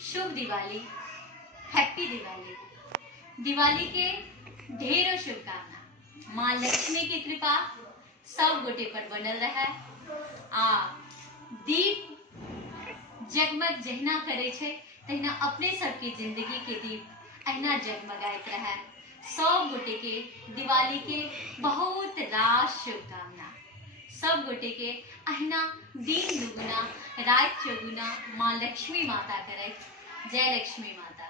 शुभ Diwali, happy Diwali. Diwali के ढेरों शुभकामना। माँ लक्ष्मी की कृपा सब गोटे पर बनल रहे। आ दीप जगमग जहिना करे छे तहिना अपने सबके जिंदगी के दीप अहिना जगमगाइत रहे। सब गोटे के दिवाली के बहुत रास शुभकामना। सब गोटे के अहिना दिन दुगुना रात चौगुना माँ लक्ष्मी माता करे। जय लक्ष्मी माता।